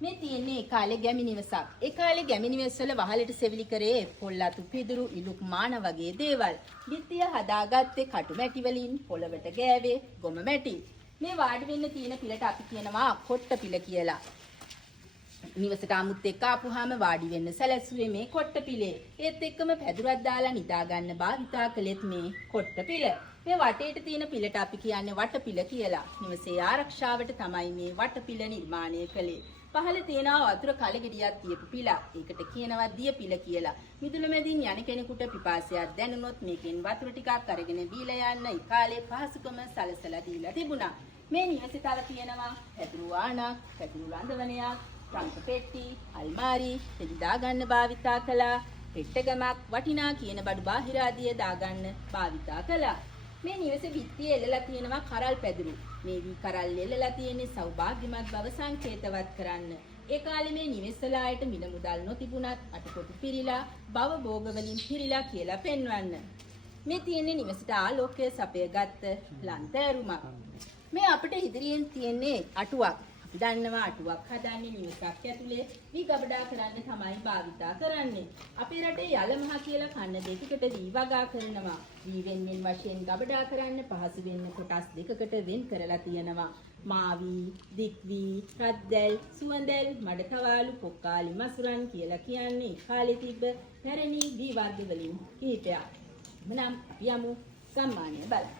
මේ තියෙන්නේ ඒ කාලේ ගැමි නිවසක්. ඒ කාලේ ගැමි නිවස්වල වහලට සෙවිලි කරේ පොල්ලතු පිදුරු ඉලුක් මාන වගේ දේවල්. බිත්තිය හදාගත්තේ කටු මැටි වලින්, පොළවට ගෑවේ ගොම මැටි. මේ වාඩි වෙන්න තියෙන පිළට අපි කියනවා කොට්ට පිළ කියලා. නිවසට 아무ත් එක්ක ආපුවාම වාඩි වෙන්න සැලැස්සුවේ මේ කොට්ට පිළේ. ඒත් එක්කම පැදුරක් දාලා නිදා ගන්න භාවිතා කළෙත් මේ කොට්ට පිළ. මේ වටේට තියෙන පිළට අපි කියන්නේ වටපිළ කියලා. නිවසේ ආරක්ෂාවට තමයි මේ වටපිළ නිර්මාණය කළේ. පහළ තියෙනවා වතුර කලගෙඩියක් තියපු පිළක්. ඒකට කියනවා දිය පිළ කියලා. මිදුල මැදින් යන කෙනෙකුට පිපාසයක් දැනුනොත් මේකෙන් වතුර ටිකක් අරගෙන බීලා යන්න ඒ කාලේ පහසුකම සලසලා දීලා තිබුණා. මේ නිවසේ තව තියෙනවා පැදුරු ආණක්, පැදුරු රඳවණයක්, ට්‍රංක පෙට්ටි, අල්මාරි, තෙදි දාගන්න භාවිතා කළා. පෙට්ටගමක් වටිනා කියන බඩු බාහිර ආදිය දාගන්න භාවිතා කළා. මේ නිවසේ බිත්තියේ එල්ලලා තියෙනවා කරල් පැදුරු. මේ වී කරල් එල්ලලා තියෙන්නේ සෞභාග්‍යමත් බව සංකේතවත් කරන්න. ඒ කාලේ මේ නිවෙස්වල ආයත මිල මුදල් නොතිබුණත් අටකොටු පිරීලා භව භෝග වලින් පිරීලා කියලා පෙන්වන්න. මේ තියෙන්නේ නිවසට ආලෝකය සපයගත්ත ලන්තෑරුමක්. මේ අපිට ඉදිරියෙන් තියෙන්නේ අටුවක්. අපි දන්නවා අටුවක් හදන්නේ නිවසක් ඇතුලේ වී ගබඩා කරන්න තමයි භාවිතා කරන්නේ. අපේ රටේ යලමහ කියලා කන්න දෙකකට වී වගා කරනවා. වී වෙන් වශයෙන් ගබඩා කරන්න පහසු වෙන්න කොටස් දෙකකට වෙන් කරලා තියෙනවා. මාවි, දික්වි, රද්දැල්, සුවඳැල්, මඩතවාලු, පොක්කාලි, මසුරන් කියලා කියන්නේ කාලේ තිබ්බ පැරණි වී වර්ග වලින් කීපයක්. මනම් යමු සම්මානය බලන්න.